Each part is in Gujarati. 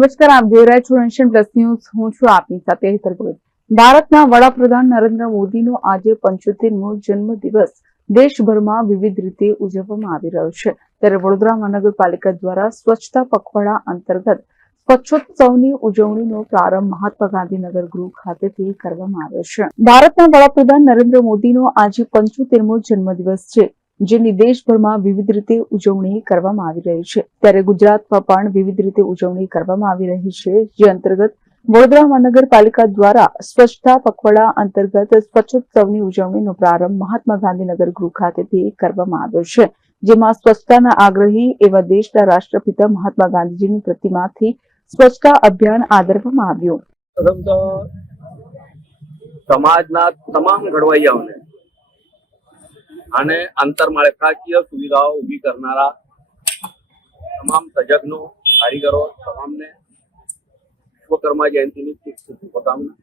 નમસ્કાર, આપ જોઈ રહ્યા છો નેશન પ્લસ ન્યૂઝ હું છું આપની સાથે ભારતના વડાપ્રધાન નરેન્દ્ર મોદીનો આજે પંચોતેરમો જન્મદિવસ. દેશભરમાં વિવિધ રીતે ઉજવવામાં આવી રહ્યો છે. ત્યારે વડોદરા મહાનગરપાલિકા દ્વારા સ્વચ્છતા પખવાડા અંતર્ગત સ્વચ્છોત્સવની ઉજવણીનો પ્રારંભ મહાત્મા ગાંધીનગર ગૃહ ખાતેથી કરવામાં આવ્યો છે. ભારતના વડાપ્રધાન નરેન્દ્ર મોદીનો આજે પંચોતેરમો જન્મદિવસ છે. જેની દેશભરમાં વિવિધ રીતે ઉજવણી કરવામાં આવી રહી છે. ત્યારે ગુજરાતમાં પણ વિવિધ રીતે ઉજવણી કરવામાં આવી રહી છે, જે અંતર્ગત વડોદરા મહાનગરપાલિકા દ્વારા સ્વચ્છતા પખવાડા અંતર્ગત સ્વચ્છોત્સવની ઉજવણીનો પ્રારંભ મહાત્મા ગાંધીનગર ગૃહ ખાતેથી કરવામાં આવ્યો છે. જેમાં સ્વચ્છતાના આગ્રહી એવા દેશના રાષ્ટ્રપિતા મહાત્મા ગાંધીજીની પ્રતિમાથી સ્વચ્છતા અભિયાન આદરવામાં આવ્યું. સમાજના તમામ ઘડવૈયાઓને અને આંતરમાળખાકીય સુવિધાઓ ઊભી કરનારા તમામ તજજ્ઞો, કારીગરો, તમામને વિશ્વકર્મા જયંતિની ખૂબ ખૂબ શુભકામના.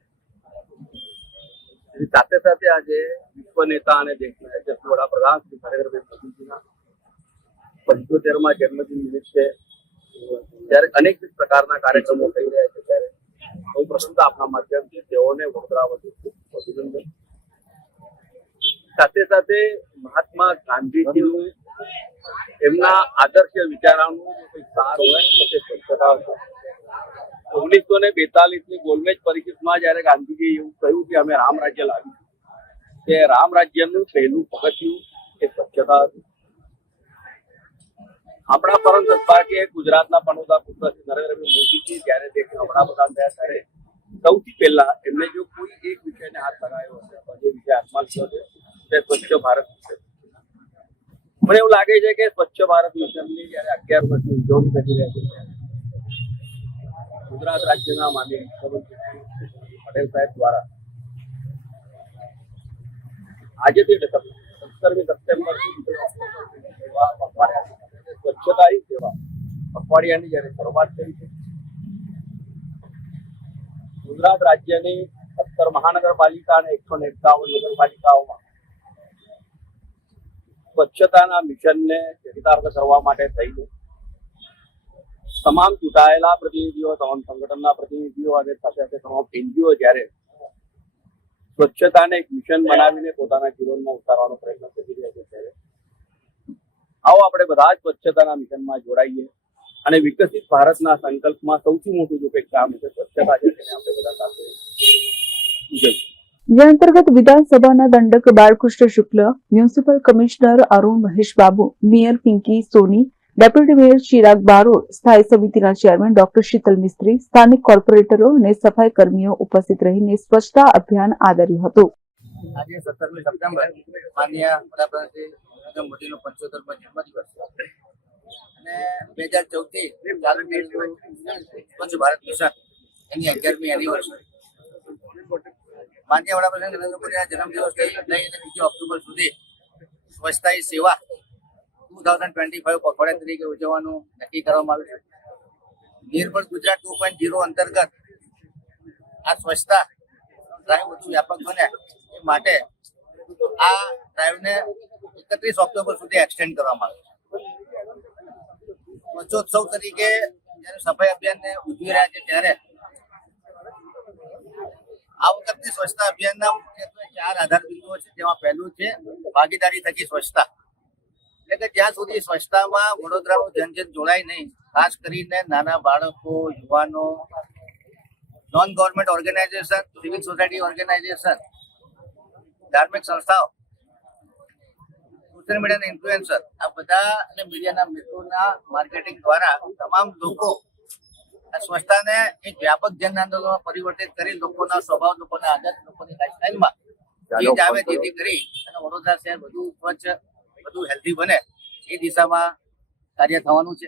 સાથે સાથે આજે વિશ્વ નેતા અને દેશના યશસ્વી વડાપ્રધાન શ્રી નરેન્દ્રભાઈ મોદીજીના પંચોતેરમા જન્મદિન નિમિત્તે જ્યારે અનેક પ્રકારના કાર્યક્રમો થઈ રહ્યા છે, ત્યારે સૌ પ્રથમ તો આપણા માધ્યમથી તેઓને વડોદરા વતી ખૂબ અભિનંદન. સાથે સાથે મહાત્મા ગાંધીજીનું એમના આદર્શ વિચારાનું સાર હોય તો સ્વચ્છતા ઓગણીસો ને બેતાલીસની ગોલમેજ પરિષદમાં જયારે ગાંધીજી એવું કહ્યું કે અમે રામ રાજ્ય લાવીશું, તે રામ રાજ્યનું પહેલું પગથિયું એ સ્વચ્છતા હતું. આપણા પરમ સદભાગ્યે ગુજરાતના પનોતા પુત્ર નરેન્દ્રભાઈ મોદીજી જયારે દેશ વડાપ્રધાન થયા ત્યારે સૌથી પહેલા એમને જો કોઈ એક વિષયને હાથ લગાવ્યો હશે જે વિષય હાથમાં લીધો છે તે સ્વચ્છ ભારત વિષય મને એવું લાગે છે કે સ્વચ્છ ભારત મિશનની જયારે અગિયાર વર્ષની ઉજવણી કરી રહ્યા છે ગુજરાત રાજ્યના માન્ય મુખ્યમંત્રી પટેલ સાહેબ દ્વારા આજથી સત્તરમી સપ્ટેમ્બર સેવા સ્વચ્છતા હી સેવા પખવાડિયાની જયારે શરૂઆત કરી છે. ગુજરાત રાજ્યની સત્તર મહાનગરપાલિકા અને એકસો એકાવન નગરપાલિકાઓમાં સ્વચ્છતાના મિશનને ચરિતાર્થ કરવા માટે થઈને તમામ ચૂંટાયેલા પ્રતિનિધિઓ, તમામ સંગઠનના પ્રતિનિધિઓ અને સાથે સાથે તમામ એનજીઓ જ્યારે સ્વચ્છતાને એક મિશન બનાવીને પોતાના જીવનમાં ઉતારવાનો પ્રયત્ન કરી રહ્યા છે ત્યારે આવો આપણે બધા જ સ્વચ્છતાના મિશનમાં જોડાઈએ અને વિકસિત ભારતના સંકલ્પમાં સૌથી મોટું જો કંઈક કામ છે સ્વચ્છતા છે, તેને આપણે બધા સાથે ઉજવીએ જે અંતર્ગત વિધાનસભાના દંડક Balkrishna Shukla, municipal commissioner Arun Mahesh Babu mayor Pinky Soni, deputy mayor Chirag Barot સ્થાયી સમિતિના ચેરમેન ડોક્ટર શીતલ મિસ્ત્રી, સ્થાનિક કોર્પોરેટરો અને સફાઈ કર્મીઓ ઉપસ્થિત રહીને સ્વચ્છતા અભિયાન આદર્યું હતું. આજે સત્તરમી સપ્ટેમ્બર માન્ય વડાપ્રધાન મોદીનો પંચોતેરમો જન્મદિવસ અને બે હજાર ચૌદથી ચાલુ સ્વચ્છ ભારત મિશન એની અગિયારમી એનિવર્સરી માનનીય વડાપ્રધાન નરેન્દ્ર મોદીના જન્મદિવસથી લઈ અને બીજી ઓક્ટોબર સુધી સ્વચ્છતા સેવા ટુ થાઉઝન્ડ ટ્વેન્ટી ફાઈવ પખવાડિયા તરીકે ઉજવવાનું નક્કી કરવામાં આવ્યું છે. નિર્ભર ગુજરાત ટુ પોઈન્ટ ઝીરો અંતર્ગત આ સ્વચ્છતા ડ્રાઈવ વધુ વ્યાપક બને એ માટે આ ડ્રાઈવને એકત્રીસ ઓક્ટોબર સુધી એક્સટેન્ડ કરવામાં આવે છે. સ્વચ્છોત્સવ તરીકે જ્યારે સફાઈ અભિયાનને ઉજવી રહ્યા છે ત્યારે આ વખતની સ્વચ્છતા અભિયાનના મુખ્યત્વે ચાર આધાર બિંદુઓ છે. જેમાં પહેલું છે, ભાગીદારી થકી સ્વચ્છતા. એટલે કે જ્યાં સુધી સ્વચ્છતામાં વડોદરાનું જનજન જોડાય નહીં, ખાસ કરીને નાના બાળકો, યુવાનો non government organisation civil society organisation ધાર્મિક સંસ્થાઓ સોશિયલ મીડિયાના ઇન્ફ્લુએન્સર આ બધા અને મીડિયાના મિત્રોના માર્કેટિંગ દ્વારા તમામ લોકો આ સ્વચ્છતાને એક વ્યાપક જન આંદોલનમાં પરિવર્તિત કરી લોકોના સ્વભાવ લોકોના આદત લોકોની લાઈફસ્ટાઈલમાં ચેન્જ આવે જેથી કરી અને વડોદરા શહેર વધુ સ્વચ્છ વધુ હેલ્ધી બને. એ દિશામાં કાર્ય થવાનું છે.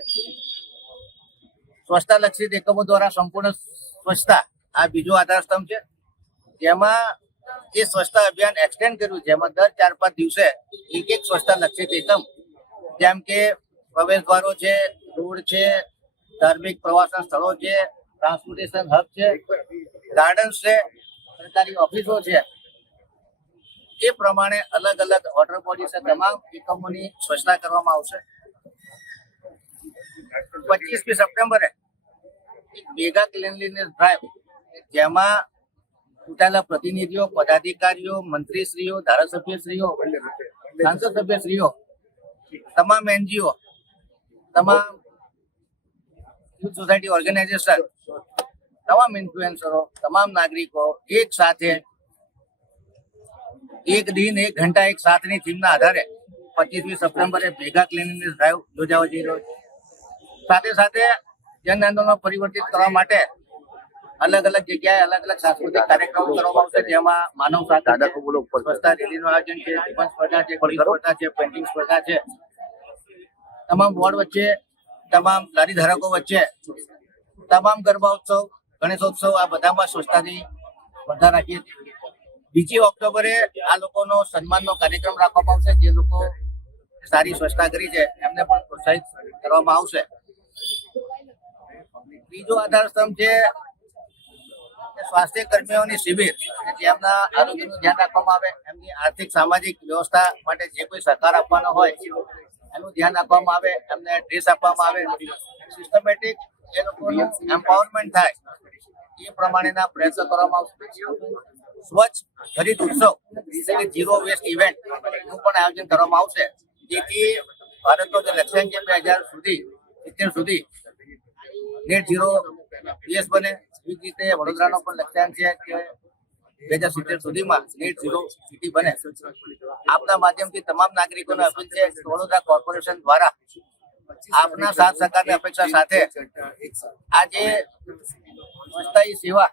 સ્વચ્છતા લક્ષિત એકમો દ્વારા સંપૂર્ણ સ્વચ્છતા આ બીજો આધાર સ્તંભ છે. જેમાં જે સ્વચ્છતા અભિયાન એક્સટેન્ડ કર્યું જેમાં દર ચાર પાંચ દિવસે એક એક સ્વચ્છતા લક્ષિત એકમ જેમ કે પ્રવેશ દ્વારો છે રોડ છે ધાર્મિક પ્રવાસન સ્થળો છે ટ્રાન્સપોર્ટેશન હબ છે ગાર્ડન્સ છે, સરકારી ઓફિસો છે. એ પ્રમાણે અલગ અલગ વોટર બોડીઝ તમામ એકમોની સ્વચ્છતા કરવામાં આવશે. પચીસમી સપ્ટેમ્બરે મેગા ક્લીનલીનેસ ડ્રાઈવ જેમાં ચૂંટાયેલા પ્રતિનિધિઓ, પદાધિકારીઓ, મંત્રીશ્રીઓ, ધારાસભ્યશ્રીઓ સાંસદ સભ્યશ્રીઓ તમામ એનજીઓ, તમામ સિવિલ સોસાયટી ઓર્ગેનાઇઝેશન તમામ ઇન્ફ્લુએન્સરો તમામ નાગરિકો એક સાથે એક દિન એક ઘંટા એક સાથની થીમના આધારે પચીસમી સપ્ટેમ્બરે ભેગા ક્લિનિંગ ડ્રાઈવ યોજાવા જઈ રહ્યો છે. સાથે સાથે જન આંદોલન પરિવર્તિત કરવા માટે અલગ અલગ જગ્યાએ અલગ અલગ સાંસ્કૃતિક કાર્યક્રમો કરવામાં આવશે. જેમાં માનવ સ્વચ્છતા રેલીનું આયોજન છે નિબંધ સ્પર્ધા છે સ્પર્ધા છે પેન્ટિંગ સ્પર્ધા છે. તમામ વોર્ડ વચ્ચે તમામ લારી ધારકો વચ્ચે તમામ ગરબા ગણેશોત્સવ આ બધામાં સ્વચ્છતાની સ્પર્ધા રાખીએ છીએ બીજી ઓક્ટોબરે આ લોકોનો સન્માનનો કાર્યક્રમ રાખવામાં આવશે. જે લોકો સારી સ્વચ્છતા કરી છે, એમને પણ પ્રોત્સાહિત કરવામાં આવશે. બીજો આધારસ્તંભ છે સ્વાસ્થ્ય કર્મીઓની શિબિર. જેમના આરોગ્યનું ધ્યાન રાખવામાં આવે, એમની આર્થિક, સામાજિક વ્યવસ્થા માટે જે કોઈ સહકાર આપવાનો હોય એનું ધ્યાન આપવામાં આવે, એમને ડ્રેસ આપવામાં આવે. સિસ્ટમેટિક એ લોકોનું એમ્પાવરમેન્ટ થાય. એ પ્રમાણેના પ્રયત્નો કરવામાં આવશે. સ્વચ્છ હરિત ઉત્સવ કે ઝીરો વેસ્ટ ઇવેન્ટનું પણ આયોજન કરવામાં આવશે. જેથી ભારતનો જે લક્ષ્યાંક છે બે હજાર સુધી, સિત્તેર સુધી નેટ ઝીરો પીએસ બને. એવી રીતે વડોદરાનો પણ લક્ષ્યાંક છે કે બે હજાર સિત્તેર સુધીમાં નેટ ઝીરો સિટી બને. આપના માધ્યમથી તમામ નાગરિકોને અપીલ છે વડોદરા કોર્પોરેશન દ્વારા આપના સાથ સહકારની અપેક્ષા સાથે આજે સ્વચ્છતા સેવા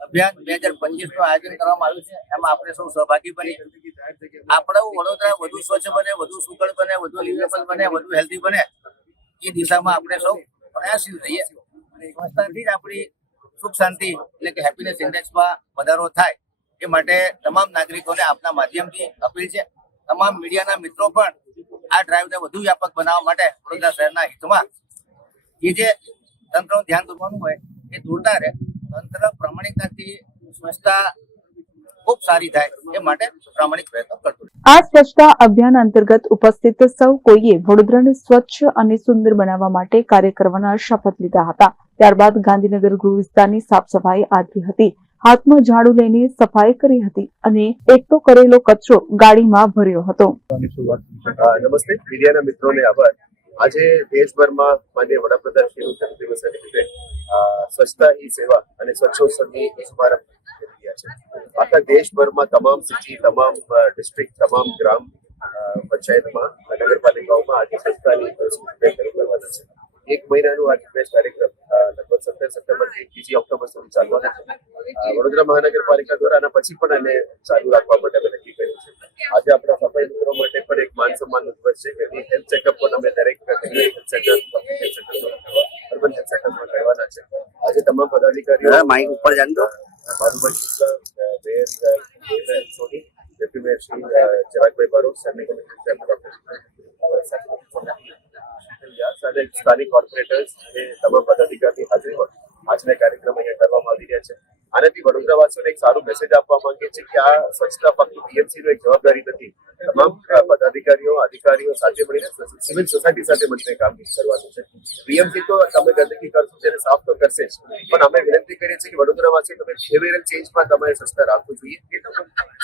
અભિયાન બે હજાર પચીસનું આયોજન કરવામાં આવ્યું છે. એમાં આપણે સૌ સહભાગી બની. આપણું વડોદરા વધુ સ્વચ્છ બને, વધુ સુઘડ બને, વધુ લિવેબલ બને, વધુ હેલ્ધી બને. એ દિશામાં આપણે સૌ પ્રયાસશીલ રહીએ. સ્વચ્છતાથી જ આપણી સુખ શાંતિ એટલે કે હેપીનેસ ઇન્ડેક્સમાં વધારો થાય એ માટે તમામ નાગરિકોને આપના માધ્યમથી અપીલ છે. તમામ મીડિયાના મિત્રો પણ આ ડ્રાઈવને વધુ વ્યાપક બનાવવા માટે વડોદરા શહેરના હિતમાં જે જે તંત્રનું ધ્યાન દોરવાનું હોય એ દોરતા રહે. તંત્ર પ્રમાણિકતાથી સ્વચ્છતા ખૂબ સારી થાય એ માટે પ્રામાણિક પ્રયત્નો કરતું આ સ્વચ્છતા અભિયાન અંતર્ગત ઉપસ્થિત સૌ કોઈએ વડોદરાને સ્વચ્છ અને સુંદર બનાવવા માટે કાર્ય કરવાના શપથ લીધા હતા. ત્યારબાદ ગાંધીનગર ગૃહ વિસ્તારની સાફ સફાઈ આદરી હતી. હાથમાં ઝાડુ લઈને સફાઈ કરી હતી અને એકઠો કરેલો કચરો ગાડીમાં ભર્યો હતો. નમસ્તે. મીડિયાના મિત્રોને આભાર. આજે દેશભરમાં માન્ય વડાપ્રધાન શ્રીનું જન્મદિવસ નિમિત્તે સ્વચ્છતા હી સેવા અને સ્વચ્છોત્સવની શુભારંભ કરી છે. આખા દેશભરમાં તમામ સિટી, તમામ ડિસ્ટ્રિક્ટ, તમામ ગ્રામ પંચાયતમાં નગરપાલિકાઓમાં આજે સ્વચ્છતાની એક મહિનાનું આ કાર્યક્રમ લગભગ સત્તર સપ્ટેમ્બરથી બીજી ઓક્ટોબર સુધી ચાલુ છે. વડોદરા મહાનગરપાલિકા દ્વારા આના પછી પણ એને ચાલુ રાખવા માટે અમે નક્કી કર્યું છે. આજે આપણા સફાઈ મિત્રો માટે પણ એક માન સન્માન દિવસ છે કે હેલ્થ ચેકઅપ પણ અમે દરેક health centre public health centre urban health સેન્ટરમાં કરવાના છે. આજે તમામ પદાધિકારીઓ માઇક ઉપર જાણ દો. Madhubhai mayor Soni deputy mayor Shri Chiragbhai Barot semi commissioner સાહેબ ડોક્ટર અને સ્થાનિક કોર્પોરેટર્સ અને તમામ પદાધિકારી હાજર હોય. આજના કાર્યક્રમ અહીંયા કરવામાં આવી રહ્યા છે. આનાથી વડોદરાવાસીઓને એક સારું મેસેજ આપવા માંગીએ છીએ કે આ સ્વચ્છતા ફક્ત બીએમસી એક જવાબદારી નથી તમામ પદાધિકારીઓ, અધિકારીઓ સાથે મળીને સિવિલ સોસાયટી સાથે મળીને કામ કરવાનું છે. બીએમસી તો તમે ગંદકી કરશો તેને સાફ તો કરશે જ. પણ અમે વિનંતી કરીએ છીએ કે વડોદરાવાસી તમે બિહેવિયરલ ચેન્જમાં તમારે સંસ્થા રાખવું જોઈએ.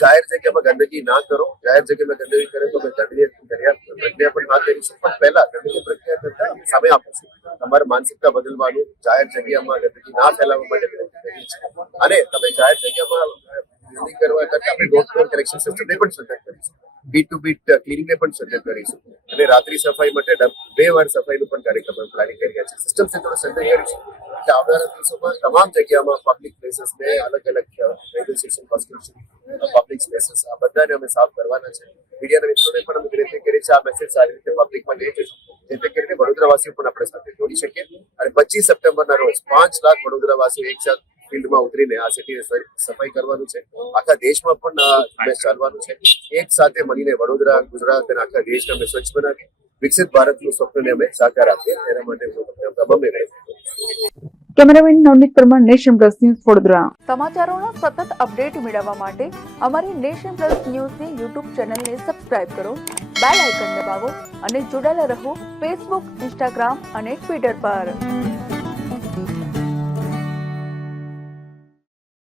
જાહેર જગ્યામાં ગંદકી ના કરો. જાહેર જગ્યામાં ગંદકી કરે તો દંડનીય કર્યા પ્રક્રિયા પણ ના કરીશું પણ પહેલા દંડનીય પ્રક્રિયા કરતા સમય આપીશું તમારે માનસિકતા બદલવાનું, જાહેર જગ્યામાં ગંદકી ના ફેલાવવા માટે અને તમે જાહેર જગ્યામાં કરવા કરતા આપણે ડોર કલેક્શન સિસ્ટમને પણ સજ્જ કરીશું. બીટ ટુ બીટ ક્લિનિંગને પણ સજ્જ કરીશું. અને રાત્રિ સફાઈ માટે બે વાર સફાઈનું પણ કાર્યક્રમ પ્લાનિંગ કરી રહ્યા છે સિસ્ટમથી થોડો કરીશું એટલે આવનારા દિવસોમાં તમામ જગ્યામાં પબ્લિક પ્લેસીસ ને અલગ અલગ railway station bus public spaces આ બધાને અમે સાફ કરવાના છે. મીડિયાના મિત્રોને પણ અમે વિનંતી કરી છે આ મેસેજ સારી રીતે પબ્લિકમાં લઈ જઈશું જેથી કરીને વડોદરાવાસીઓ પણ આપણે સાથે જોડી શકીએ. અને પચીસ સપ્ટેમ્બરના રોજ પાંચ લાખ વડોદરાવાસીઓ એક સાથ ફિલ્ડમાં ઉતરીને આ સિટીને સફાઈ કરવાનું છે. આખા દેશમાં પણ ઝુંબેશ ચાલવાનું છે. એક સાથે મળીને વડોદરા ગુજરાત અને આખા દેશને અમે સ્વચ્છ બનાવીએ. વિકસિત ભારતનું સ્વપ્નને અમે સાકાર આપીએ. તેના માટે હું તમને ગમે રહે cameraman Navneet Parmar nation plus news Vadodara. સમાચારોના સતત અપડેટ મેળવવા માટે અમારી નેશન પ્લસ ન્યૂઝની યુટ્યુબ ચેનલને સબસ્ક્રાઇબ કરો બેલ આઇકન દબાવો અને જોડાયેલા રહો ફેસબુક ઇન્સ્ટાગ્રામ અને ટ્વિટર પર.